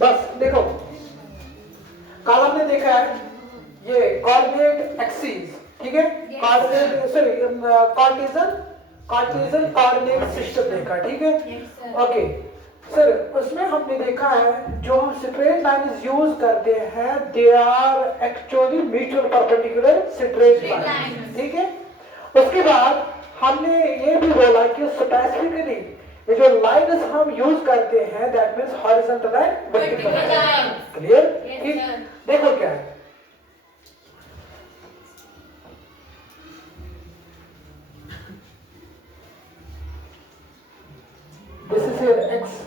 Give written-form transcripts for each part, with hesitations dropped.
बस देखो कल हमने देखा है ये कोऑर्डिनेट एक्सिस, ठीक है, coordinate sorry Cartesian coordinate system देखा, ठीक है, ओके सर। उसमें हमने देखा है जो हम स्ट्रेट लाइंस यूज करते हैं they are actually mutual perpendicular straight line, ठीक है। उसके बाद हमने ये भी बोला कि स्पेसिफिकली ये जो लाइन्स हम यूज करते हैं that means horizontal and vertical line, clear, ठीक। देखो क्या है, दिस इज योर एक्स,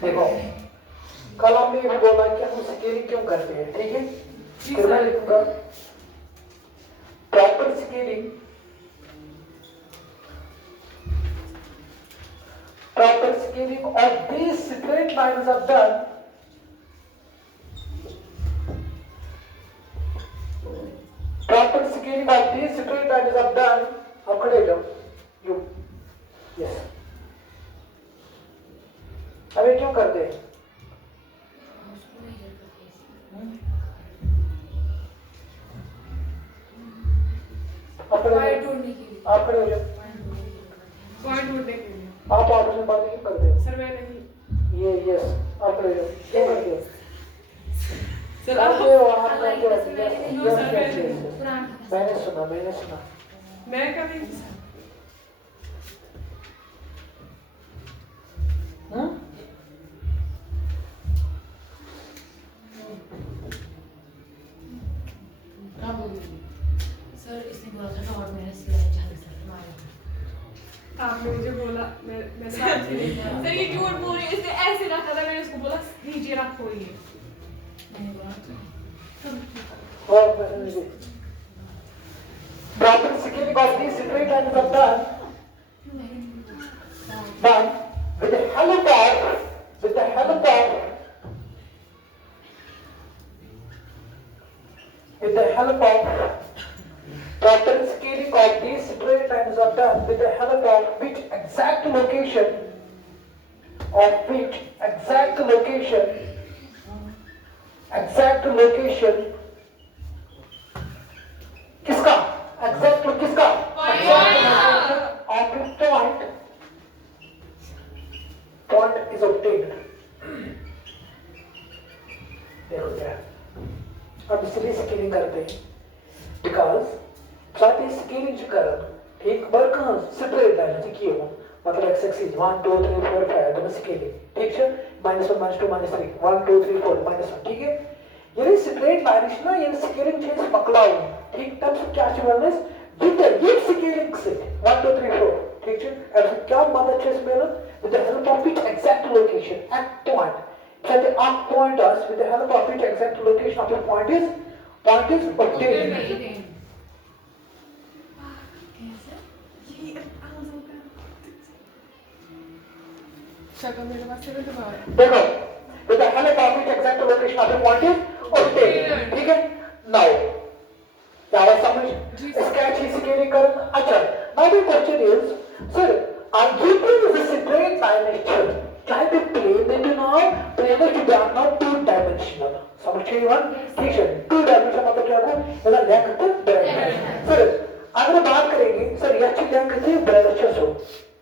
देखो कल हमने ये बोला कि हम स्केलिंग क्यों करते हैं, ठीक है। फिर मैं लिखूंगा proper scaling, proper scaling of these straight lines are done proper scaling of these straight lines are done अब खड़े हो जाओ you yes अब ये क्यों करते हैं आप खड़े हो जाओ पॉइंट ढूंढने के लिए आप आपस में बातें क्यों करते हो सर मैं नहीं ये यस आप खड़े हो जाओ क्यों करते हो सर करते हो आप करते हो no yes sir yes yes मैंने सुना मैं कभी सर इसने बोला था और मैंने सिलाई चालू कर तुम्हारे आपने मुझे बोला मैं सर ये झूठ बोल रही है इसने ऐसे रखा था मैंने उसको बोला नीचे रखो ये मैंने बोला और proper scaling of these straight lines are done with the help of proper scaling of these straight lines are done with the help of which exact location किसका exact किसका point is obtained। देखो क्या अब इसलिए scaling करते हैं because साथ ही scaling जो कर ठीक बार कहाँ स्ट्रेट लाइन से किए हो मतलब एक्स एक्सिस 1 2 3 4 5 तो स्केलिंग ठीक है -1 -2 -3 1 2 3 4 -1 ठीक है ये स्ट्रेट लाइन है ना ये स्केलिंग चेंज पकड़ा हुआ ठीक तब से क्या चाहिए डिटेल ये स्केलिंग से 1 2 3 4 ठीक है अब क्या मदद चेस में with the help of its exact location at point so the up point us with the help of its exact location of the point is obtained शक्ल मेरे पास से दोबारा देखो with the help of its exact location of the point is obtained ठीक है now क्या बात समझ स्केच ही स्केलिंग कर अच्छा now the question is sir are given is a straight line actual can be plane they do not plane to are not two dimensional समझ गए बात ठीक है two dimensional मतलब क्या है इसका length breadth sir अगर बात करेंगे सर यह चीज length है breadth हो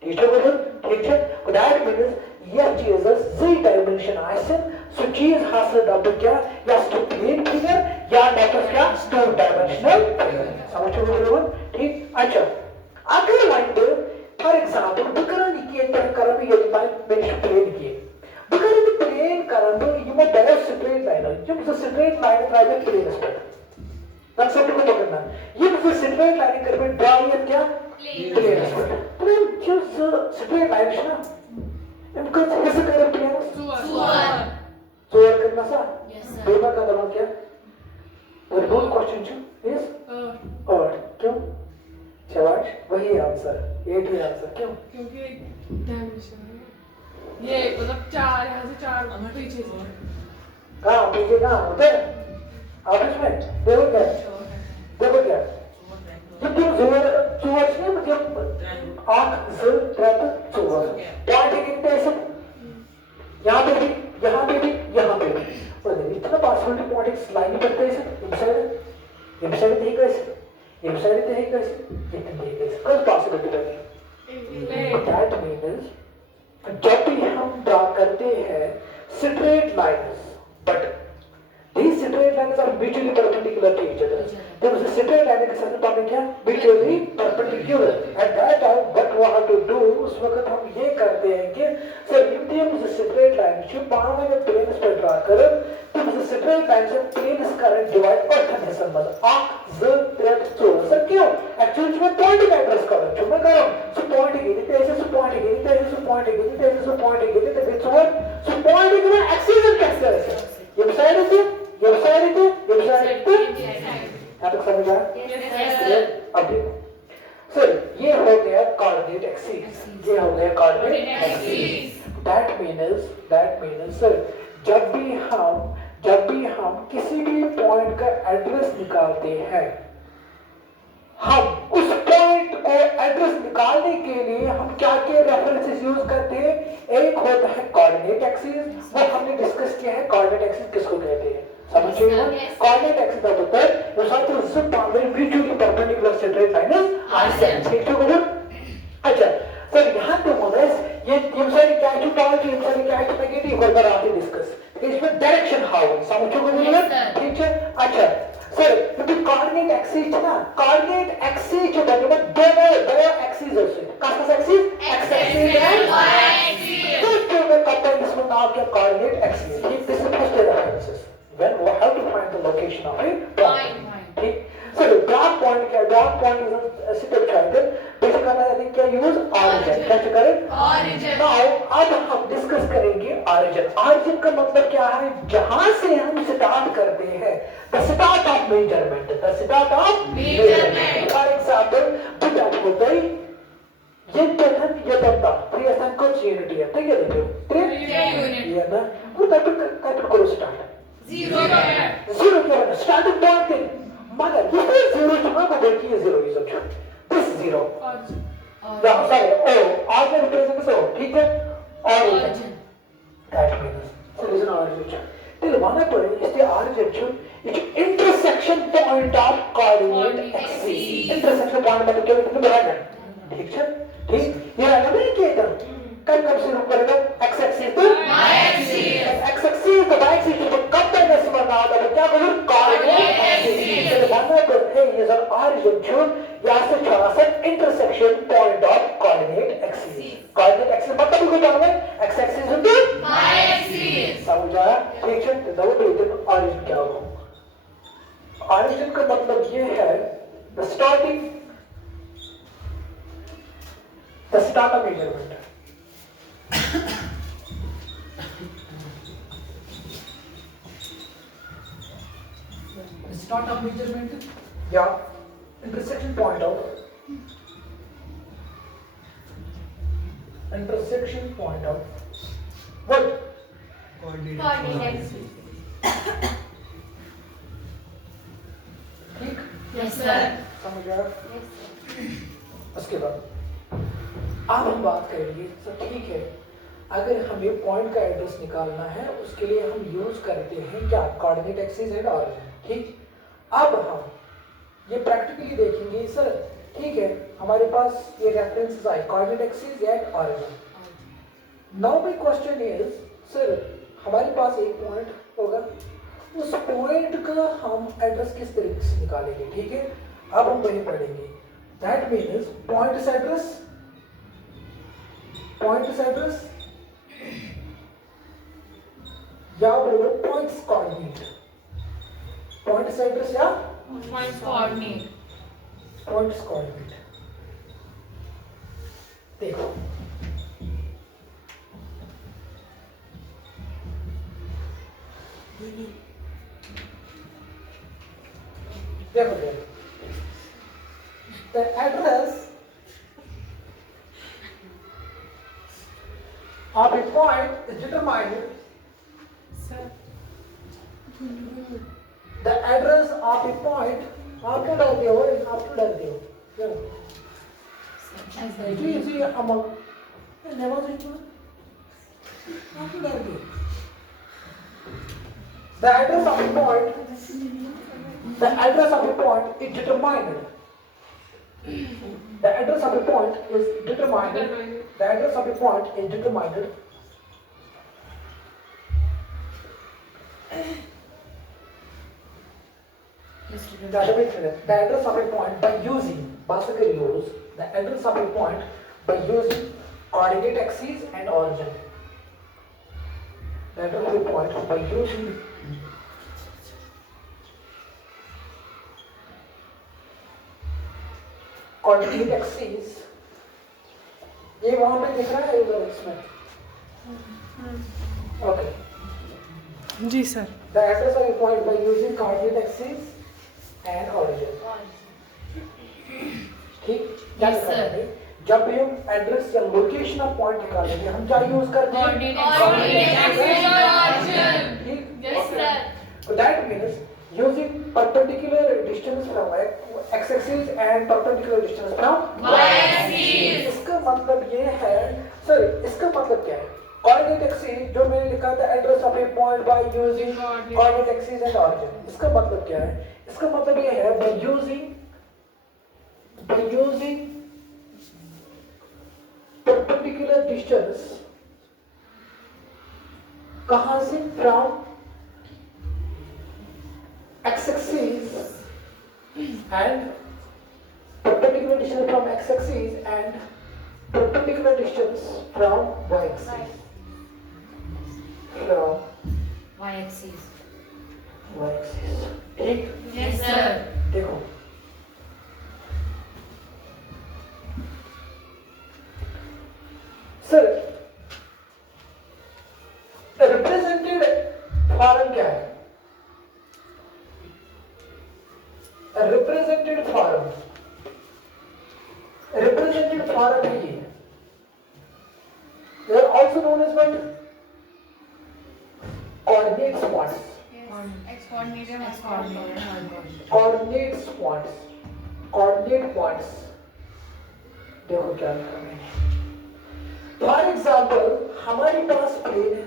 ठीक है बोलो ठीक है that means यह चीज थ्री डायमेंशनल सो चीज हासिल अब क्या या तो प्लेन फिगर या डॉक्टर क्या टू डायमेंशनल समझ रहे हो ठीक अच्छा अगर लाइन फॉर एग्जांपल बकरन की तरह ये मैंने प्लेन किए बकरन प्लेन करन ये बेस्ट स्ट्रेट लाइन जब स्ट्रेट लाइन राइट प्लेन पे तब सब को तो करना ये स्ट्रेट लाइन कर में ड्रा ये क्या प्लेन प्लेन जो स्ट्रेट लाइन है ना इनका कैसे करें प्लेन क्यों? क्योंकि एक डायमेंशन है ये, मतलब 4 यहाँ से 4 पीछे से। कहाँ पीछे कहाँ होते हैं ऑफिस में? देखो क्या देखो क्या जब तुम जोर चुवच नहीं मतलब आँख जोर ट्रैप चुवच पॉइंट इरिटेशन यहाँ पे भी यहाँ पे भी यहाँ पे भी और इतना पॉसिबिलिटी पॉइंट लाइन पड़ता है इसे इनसाइड नहीं कैसे इनसाइड नहीं कैसे इतने नहीं कैसे कौन पॉसिबिलिटी है दैट मींस जब भी हम ड्रा करते हैं straight lines but these straight lines are mutually perpendicular to each other. There is a straight line के साथ पाने क्या mutually perpendicular. At that time, what we have to do उस वक्त हम ये करते हैं कि सर यदि हम उस straight line जो बारह में planes पर ड्रा करें तो उस straight line से planes करंट डिवाइड और करने संबंध आँख ज़ ट्रेड चोर सर क्यों एक्चुअली मैं पॉइंट का एड्रेस कर रहा हूँ मैं कर रहा हूँ सो पॉइंट गिरी तेरे से पॉइंट गिरी तेरे से पॉइंट गिरी तेरे से पॉइंट गिरी तेरे से सो पॉइंट गिरी एक्सिस कैसे है ये साइड से ये साइड यहाँ तक समझ आया? अब देखो सर ये हो गया कोऑर्डिनेट एक्सिस ये हो गया coordinate axis that means sir जब भी हम किसी भी पॉइंट का एड्रेस निकालते हैं हम उस पॉइंट को एड्रेस निकालने के लिए हम क्या क्या रेफरेंसेस यूज करते हैं एक होता है कोऑर्डिनेट एक्सिस वो हमने डिस्कस किया है कोऑर्डिनेट एक्सिस किसको कहते हैं समझिए कोऑर्डिनेट एक्सिस का होता है जो साथ में सब boundary mutually perpendicular straight lines आइसेंस ठीक है गुड अच्छा सर यहां पे मोनेस ये साइड क्या है पॉजिटिव साइड क्या है नेगेटिव होकर आते डिस्कस इसमें डायरेक्शन हाउ समझो गुड ठीक है अच्छा सर क्योंकि कोऑर्डिनेट एक्सिस ना कोऑर्डिनेट एक्सिस जो बनेगा दोनों एक्सिस है कौन सा axis X axis and Y axis तो मैं कंपेयर इसमें नाम क्या कोऑर्डिनेट एक्सिस ठीक this is first references when we have to find the location of a point ठीक so the dark point is a set of triangle basic करना है क्या यूज origin क्या करें origin now अब हम डिस्कस करेंगे origin का मतलब क्या है जहां से हम स्टार्ट करते हैं the start of measurement for example Buddha होता है ये कथन ये बनता थ्री स्थान कुछ यूनिट है ठीक है देखो 3 यूनिट ये ना और कैपिटल करो स्टार्ट Zero क्या है? Starting point thing. मगर इसमें zero जो है वो देखिए zero is a truth. This zero. Yeah, sorry. Oh, origin represents so. ठीक है? Origin. That means so this is an origin. तो माना पड़े इसके origin जो ये intersection point of coordinate axis. Intersection point मतलब क्या है? बराबर. ठीक है? ठीक? ये आगे नहीं किया था. कब शुरू करेगा x एक्सिस तो y एक्सिस x एक्सिस तो y एक्सिस तो कब तक ऐसे बना होगा तो क्या बोलूं कोऑर्डिनेट एक्सिस तो बनना तो है ये सब origin जो यहां से थोड़ा सा intersection point of coordinate axis मतलब क्या होगा x एक्सिस तो y एक्सिस समझा ठीक है तो दो origin क्या होगा origin का मतलब ये है the start of measurement start of measurement yeah intersection point of what coordinate axis ठीक yes sir समझ आया उसके बाद अब हम बात करेंगे सब ठीक है अगर हमें पॉइंट का एड्रेस निकालना है उसके लिए हम यूज करते हैं क्या कोऑर्डिनेट एक्सिस एंड ऑरिजिन ठीक अब हम ये प्रैक्टिकली देखेंगे सर ठीक है हमारे पास ये रेफरेंसेस आए coordinate axis and origin now my question is sir हमारे पास एक पॉइंट होगा उस पॉइंट का हम एड्रेस किस तरीके से निकालेंगे ठीक है अब हम वही पढ़ेंगे दैट मीन्स पॉइंट्स एड्रेस या बोलो पॉइंट्स कोऑर्डिनेट या points coordinate पॉइंट्स कोऑर्डिनेट देखो the address of a point is determined. Sir. The address of a point. आप क्या डालते हो? आप क्या डालते हो? क्या? ये इसी अमल नमाज है क्या? आप क्या डालते हो? The address of a point. The address of a point is determined. The address of a point is determined. The address of a point is determined. The address of a point by using, basically use the address of a point by using coordinate axes and origin. The address of a point by using coordinate axes. ये वहाँ पे दिख रहा है इधर इसमें. Okay. जी sir. The address of a point by using coordinate axes and origin. ठीक? क्या Yes, लिखा sir. है? जब भी हम एड्रेस या लोकेशन ऑफ पॉइंट निकालेंगे हम क्या यूज करते हैं? Coordinate axes and origin. ठीक? Yes, sir. So that means using perpendicular distance from x-axis and perpendicular distance from Y-axis. इसका मतलब ये है, सर इसका मतलब क्या है? Coordinate axis जो मैंने लिखा था address of a point by using coordinate axis and origin. इसका मतलब क्या है? इसका मतलब ये है by using perpendicular distance कहाँ से? From x-axis and perpendicular distance from x-axis and perpendicular distance from y-axis. From Y-axis. y-axis. ठीक? Yes, sir. देखो सर रिप्रेजेंटेड फॉर्म क्या है? रिप्रेजेंटेड फॉर्म है ये. They are also known as what? Coordinate spots. X coordinate and Y Coordinate. Coordinate spots. Coordinate points. देखो क्या लिखा मैंने. फॉर एग्जाम्पल हमारे पास प्लेन है.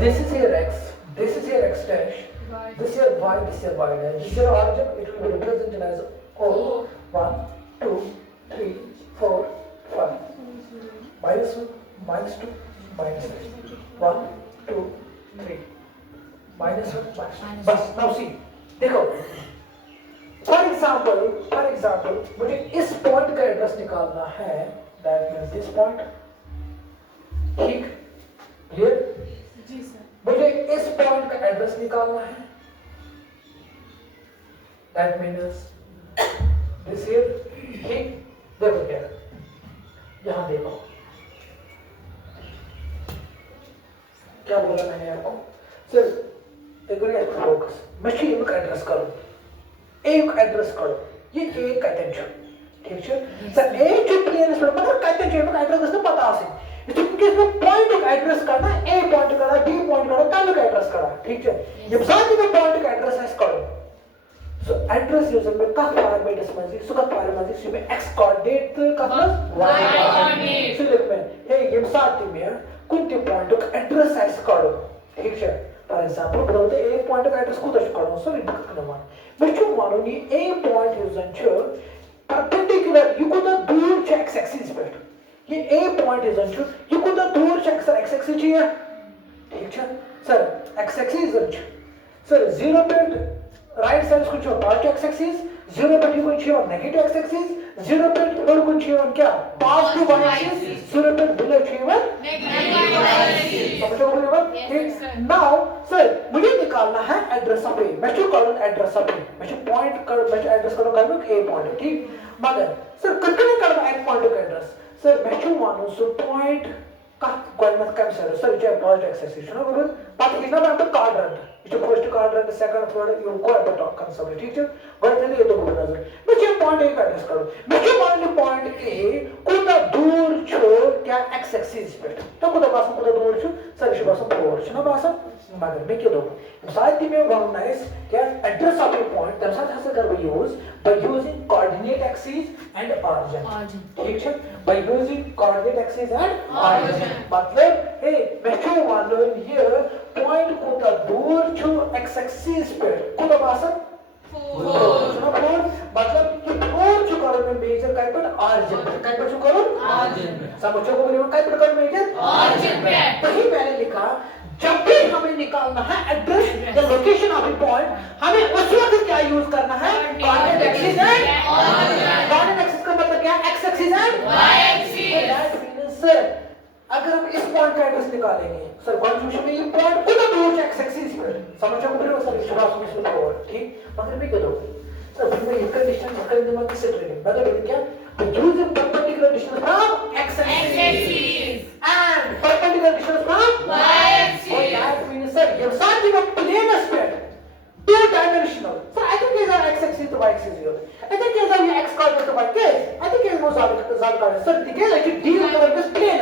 This is your x. This is your x dash. This is your y. This is your y dash. This is your origin. It will be represented as O. 1, 2, 3, 4, 5. Minus 1, minus 2, minus 3. 1, 2, 3. Minus 1, minus 2. बस now see. देखो. For example, मुझे इस point का address निकालना है. That means this point. ठीक. Clear? जी sir. मुझे इस पॉइंट का एड्रेस निकालना है. That means this here. ठीक. देखो क्या. यहाँ देखो. क्या बोला मैंने आपको? सर एक मिनट फोकस. मैं एक एड्रेस करूँ. एक एड्रेस करो. ये एक कहते हैं. ठीक है सर एक जो प्लेन पर मतलब कहते हैं जो एड्रेस ना पता है. तो इसमें पॉइंट का एड्रेस करना है. ए पॉइंट करना है, बी पॉइंट करना है, तब का एड्रेस करना है. ठीक है ये साथ में पॉइंट का एड्रेस है करो. सो एड्रेस यूजर में का फॉर्मेट इसमें सो का फॉर्मेट इसमें एक्स कोऑर्डिनेट का प्लस वाई कोऑर्डिनेट. सो लिख में हे ये साथ में कोणते पॉइंट का एड्रेस है करो. ठीक है फॉर एग्जांपल बोलते ए पॉइंट का एड्रेस को दर्ज करो. सो लिख करना मान मैं क्यों मानो नी ए पॉइंट यूजर छ परपेंडिकुलर यू को द दूर छ एक्स एक्सिस पे. ये ए पॉइंट यूजर छ यू को द दूर छ एक्स एक्सिस छ. ठीक है सर एक्स एक्सिस छ सर 0 पे राइट साइड को छ पॉजिटिव एक्स एक्सिस, 0 पे को छ नेगेटिव एक्स एक्सिस, 0 पे और को छ क्या पॉजिटिव वाई एक्सिस, 0 पे बिलो छ नेगेटिव वाई एक्सिस. समझो बराबर. नाउ सर मुझे निकालना है एड्रेस ऑफ ए. मैं जो करूँ एड्रेस ऑफ ए मैं जो पॉइंट कर मैं जो एड्रेस करूँ कर ए पॉइंट. ठीक मगर सर कितने करना एक पॉइंट का एड्रेस. सर मैं जो मानूं सो point Quadrant consider. So which are project accesses. You know, because but is not about quadrant. Which is first quadrant, second, third. You go about talk consider. ठीक है? But then ये तो बोल रहा है. मैं क्या point A का address करूँ? मैं क्या मान ली point A कुछ दूर छोड़ क्या x axis पे. तो कुछ बासम कुछ दूर छोड़. सर इसे बासम forward. ना बासम मगर मैं क्या दो? साथ ही में one nice क्या address of a point. तब साथ हंसे कर वो use by using coordinate axis and origin. ठीक है? By using coordinate axis and origin. मतलब हे मैं क्यों मान लो ये point कुछ दूर छोड़ x axis पे. कुछ बासम मतलब कि फोर जो करो में मेजर काय पर ऑरिजिन काय पर जो करो ऑरिजिन समझो को बोलिए काय पर करो मेजर ऑरिजिन पे वही मैंने लिखा जब भी हमें निकालना है address the location of the point हमें उस वक्त क्या यूज करना है coordinate axis and coordinate axis का मतलब क्या X axis and Y axis that means अगर हम इस पॉइंट का एड्रेस निकालेंगे सर कॉन्फ्यूजन में ये पॉइंट खुद दूर से एक्स एक्सिस पर समझो को बोलिए सर इस बात में सुनो और ठीक मगर मैं क्या दो सर फिर मैं इसका डिस्टेंस कर दूंगा किससे ट्रेनिंग मतलब क्या तो use the perpendicular distance from X axis and perpendicular distance from Y axis और दैट मींस सर ये साथ ही में plane aspect two dimensional so I think is our x axis to y axis here I think is our x coordinate to y case I think is more coordinate sir ठीक है like deal कर this plane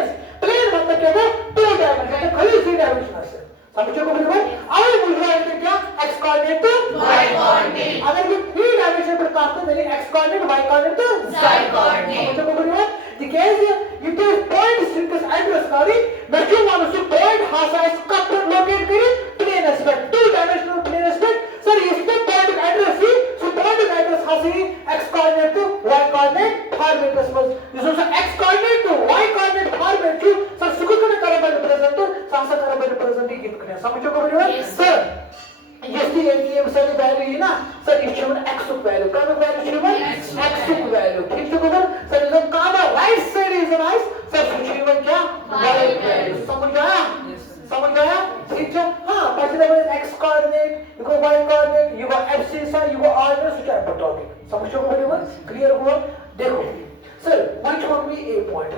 मतलब क्या है two dimensional खाली three dimensional है समझो को बिल्कुल अब मुझे है क्या x coordinate to y coordinate अगर मैं three dimensional पर काम तो मेरे x coordinate y coordinate to z coordinate समझो को बिल्कुल the case it is point distances address करी मैं क्यों मानूं सो point हासा इस कप पर लोकेट करी plane aspect two dimensional plane aspect sir इसमें point address he so point address हासी x coordinate to y coordinate format में this is x coordinate to y coordinate format to sir सुकुत में करें by represent तो सांसा करें by represent ही कित करें समझो को बिल्कुल सर यदि एटीएम से वैल्यू है ना सर ये चुन x वैल्यू का वैल्यू चुन x वैल्यू ठीक है तो सर इधर comma right side is right sir चुन क्या y वैल्यू समझ गया ठीक है हां पहले तो x coordinate you go y coordinate you go axis you go ordinate so क्या टॉपिक समझो को बिल्कुल क्लियर हुआ देखो sir which one be a point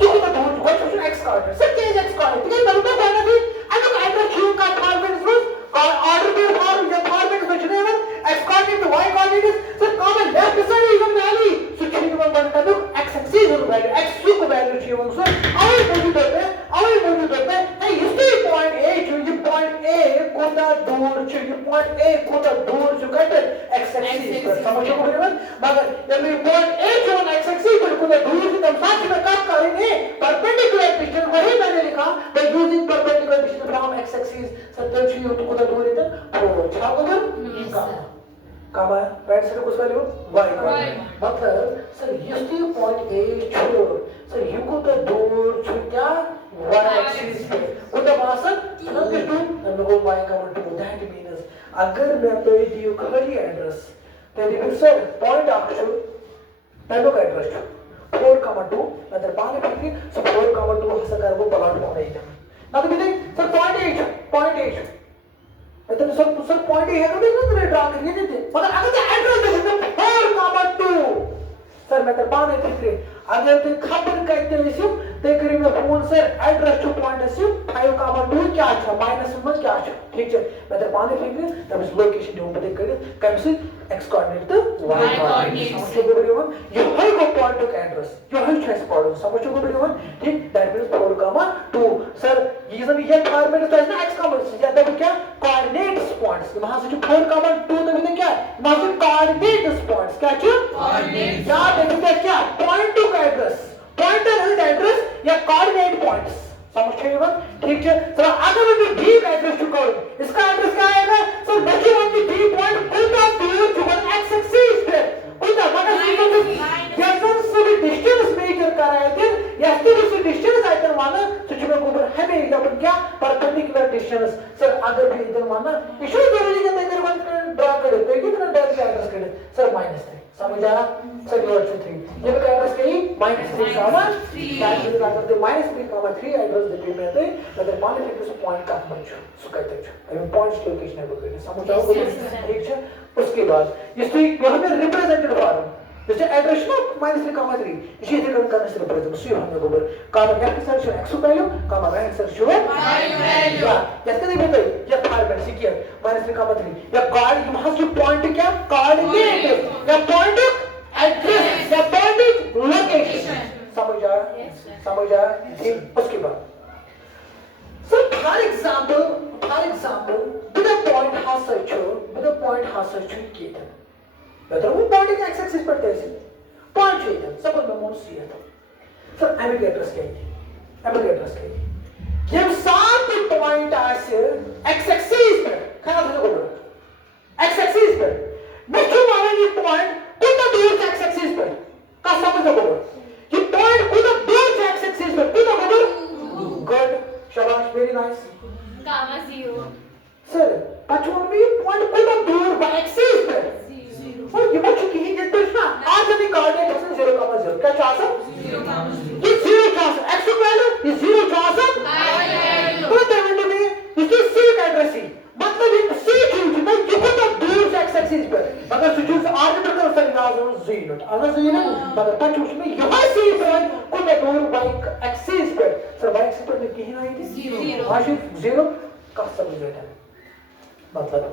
तो क्या तो what is x coordinate sir क्या है x कोऑर्डिनेट ठीक है मतलब तो कहना भी आई तो एड्रेस क्यों का फॉर्मेट रूल ऑर्डर पे फॉर्म या फॉर्मेट में चुने हुए x coordinate to y coordinate sir common left side even value so चुने हुए बन कर दो x एक्सिस और वैल्यू x को वैल्यू चाहिए वो सर और मौजूद है है इसके पॉइंट a जो पॉइंट a कोना दूर जो पॉइंट a कोना दूर जो कहते x एक्सिस पर समझो को बिल्कुल मगर जब ये पॉइंट a जो x एक्सिस पर कोना दूर से तब साथ में काम करेंगे परपेंडिकुलर डिस्टेंस वही मैंने लिखा by using perpendicular distance from x axis सत्तर चाहिए तो कोना दूर इधर और छा को कामा राइट साइड कुछ वैल्यू y का मतलब सर ये पॉइंट a छोड़ सर यू को तो दूर छू क्या y एक्सिस पे वो तो भाषण सुनो कि तुम हम लोग y का मतलब दैट मींस अगर मैं तो ये दियो खाली एड्रेस तेरी फिर सर पॉइंट आपको पहले का एड्रेस 4,2 मतलब पाने फिर सो 4,2 हसा कर वो प्लॉट में नहीं है ना तो भी सर पॉइंट 8 इतने सब पॉइंट है तो नहीं ड्रा करिए देते मगर अगर एड्रेस दे 4,2 सर मैं तो पाने फिर अगर तो खबर कहते हैं इसे ते करी में phone sir address two point है 5,2 क्या अच्छा माइनस में क्या अच्छा ठीक है मैं तो पाने फिर तब इस लोकेशन जो बता कर कम से x कोऑर्डिनेट तो y कोऑर्डिनेट समझो को बढ़ियो ये है को पॉइंट का एड्रेस जो है चेस पॉइंट समझो को बढ़ियो ठीक दैट मींस 4,2 सर ये सब ये फॉर्मेट तो है ना x का मतलब ज्यादा क्या कोऑर्डिनेट्स पॉइंट्स वहां से जो 4,2 तो भी क्या वहां से कोऑर्डिनेट्स पॉइंट्स क्या क्या कोऑर्डिनेट याद रखिए क्या पॉइंट टू का एड्रेस पॉइंटर है एड्रेस या कोऑर्डिनेट पॉइंट्स समझिए बात ठीक है सर अगर मैं डी का एड्रेस चुका हूं इसका एड्रेस क्या आएगा सर देखिए वन डी पॉइंट कोटा दूर चुका एक्स एक्सिस पे कोटा मगर जब से डिस्टेंस मेजर कर रहे थे या से डिस्टेंस आइटम माना तो जो ऊपर है भी एकदम क्या परपेंडिकुलर डिस्टेंस सर अगर भी इधर माना इशू जरूरी है अगर वन ड्रा करे तो कितना डेल का एड्रेस करे सर -3 समझ आ रहा सर ये 3 ये का एड्रेस कहीं -3 समान दैट मींस अगर the -3,3 एड्रेस देते में थे मतलब मान लीजिए कि पॉइंट का बच्चों सो कहते हैं आई पॉइंट्स लोकेशन है वो कहते समझ आओ ठीक है उसके बाद ये तो यहां पे represented form This is address no minus 3 comma 3. This is the consider present. So you have to go. Comma left side should x value, comma right side should y value. Yeah. Yes can be ये format सीखिए minus 3 comma 3. या card you must to point क्या coordinate. या point address. या point location. समझ आया? ठीक उसके बाद. So for example, with a point has such किया. बेहतर वो पॉइंट एक एक्स एक्सिस पर तैसे पॉइंट चाहिए सपोज मैं मोड सी है तो सर एमिक एड्रेस क्या है ये सात पॉइंट आसे एक्स एक्सिस पर ख्याल रखो एक्स एक्सिस पर मैं क्यों माने ये पॉइंट कितना दूर से एक्स एक्सिस पर का समझ रखो ये पॉइंट कितना दूर से एक्स एक्सिस पर कितना दूर गुड शाबाश वेरी नाइस गामा 0 सर बच्चों में ये पॉइंट कितना दूर बाय एक्सिस पर और ये बच्चों की ही जितना ना आज अभी कोऑर्डिनेट है 0,0 क्या चाहता 0,0 ये 0 चाहता x वैल्यू ये 0 चाहता तो देवंडी में इसकी c एड्रेस ही मतलब ये c क्यों मैं ये तो दूर से x एक्सिस पर अगर सिचुएशन आर्बिटर का सर नाम 0 अगर सही ना मगर बच्चों में यहां से पॉइंट को दूर बाय एक्सिस पर सर बाय एक्सिस पर में कहीं आई थी 0 हां 0 का समझ लेते हैं मतलब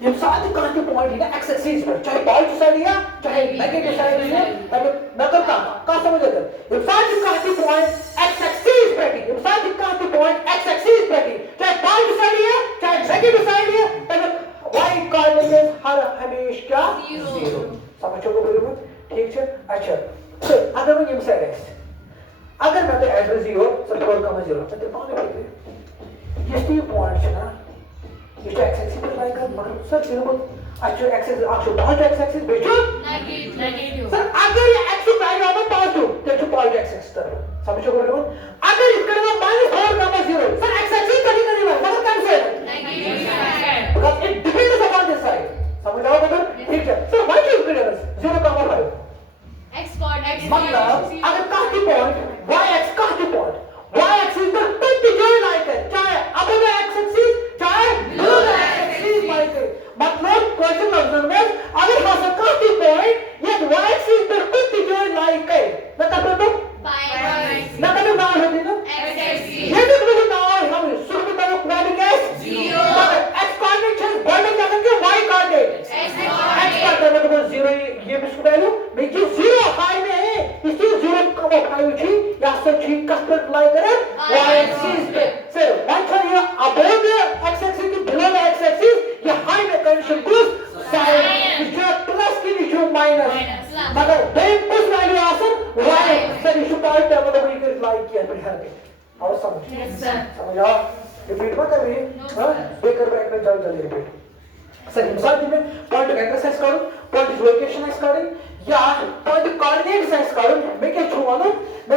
ये साथ कहां के पॉइंट है ना एक्स एक्सिस पर चाहे पॉजिटिव साइड या चाहे नेगेटिव साइड है मैं करता का समझ लेते हैं ये साथ कहां के पॉइंट एक्स एक्सिस पर है ये साथ कहां के पॉइंट एक्स एक्सिस पर है चाहे पॉजिटिव साइड है चाहे नेगेटिव साइड है तब y कोऑर्डिनेट हर हमेशा 0 समझो को बोलो ठीक है अच्छा तो अगर मैं ये साइड है अगर मैं तो एड्रेस 0 सब 4,0 तो कौन है ये पॉइंट है ना ये एक्स एक्सिस पर बाय कर मगर सर सिर्फ अच्छा एक्सिस पॉजिटिव एक्स एक्सिस बेचो नेगेटिव सर अगर ये एक्स वैल्यू आना पॉजिटिव तो पॉजिटिव एक्स एक्सिस तर समझो बोलो अगर इसका -4,0 सर एक्स एक्सिस कभी नहीं है मतलब cancel negative side because it depends upon this side समझ आओ बेटा ठीक है sir what is greater 0,5 x coordinate मतलब अगर कहां की पॉइंट y x कहां की पॉइंट y एक्सिस पर कुछ जो लाइक है चाहे अब एक्स एक्सिस चाहे मतलब क्वेश्चन ऑब्जर्व में अगर हां का की पॉइंट ये y एक्सिस पर कुछ जो लाइक है मतलब तो मतलब ना होती ना x एक्सिस ये देखो ना हम शुरू में तो वैल्यू क्या है 0 x कोऑर्डिनेट है बॉर्डर क्या करके y कोऑर्डिनेट x कोऑर्डिनेट मतलब 0 ये भी वैल्यू में ये 0 हाई में है इसलिए 0,5 छी या सर छी कस पर अप्लाई करें y एक्सिस पे sir what are you above the x axis की बिलो द x एक्सिस ये हाई में कंडीशन कुछ साइन जो प्लस की जो माइनस मगर दे कुछ वैल्यू आसन y सर इशू पॉइंट है मतलब ये अप्लाई किया फिर है और समझ आओ रिपीट मत करिए हां बेकर बैक में जल्दी रिपीट सर मिसाल में पॉइंट एड्रेस एक्स करो पॉइंट लोकेशन एक्स करो या पॉइंट कोऑर्डिनेट एक्स करो मैं क्या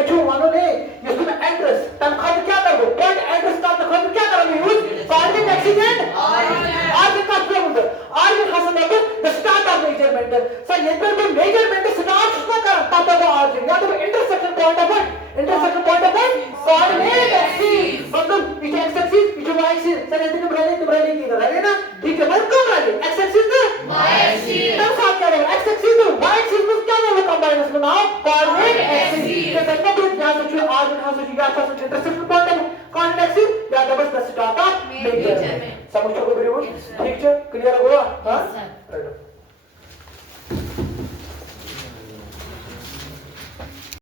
छुवानो ने इसमें एड्रेस तब खाते क्या करो पॉइंट एड्रेस का खाते क्या करोगे यूज कोऑर्डिनेट एक्सीडेंट और का प्रॉब्लम और ये हसन है the start of measurement sir ये तो मेजरमेंट स्टार्ट ना कर तब तो और या तो intersection point of coordinate axis मतलब ये एक्स एक्सिस ये y एक्सिस सर ऐसे तुम्हारे की इधर है ना ठीक है वर्क कर रही है एक्स एक्सिस ना y एक्सिस तब साथ क्या होगा एक्स एक्सिस तो y एक्सिस में क्या होगा कंबाइनेशन में नाउ कोऑर्डिनेट एक्सिस तो तब तो यहां से आज यहां से क्या था intersection point of coordinate axis या double the start of measurement समझ चुके हो ठीक है क्लियर हो गया हां